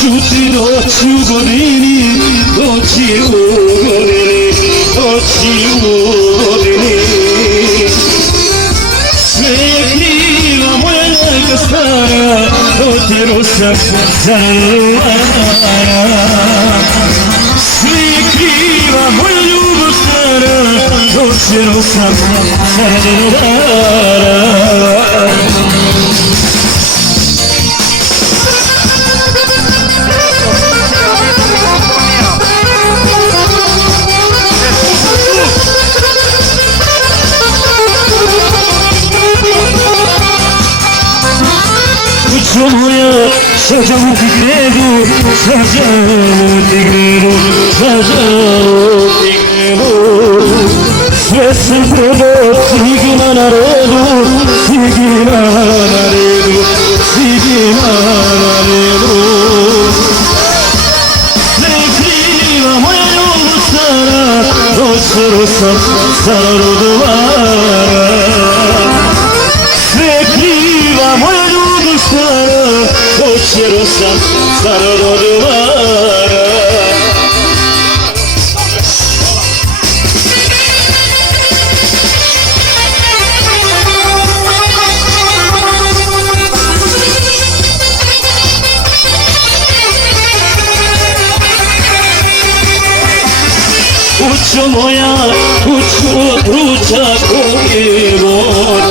Čuti doći u godini, doći u godini, doći u godini. Sve je kriva moja ljaka stara, dotjero sam zanovara. Sve je kriva moja ljubav stara, dotjero sam zanovara. Kućo moja, sađavu ti gredu, sađavu ti gredu, sađavu ti gredu. Sve sam prodao, sigima na redu, sigima na redu, sigima na redu. Sve je kriva moja ljubav stara, dotjero sam starodovara. Sve je kriva moja ljubav stara, dotjero sam starodovara. Kućo moja, kućo vruća koji vod.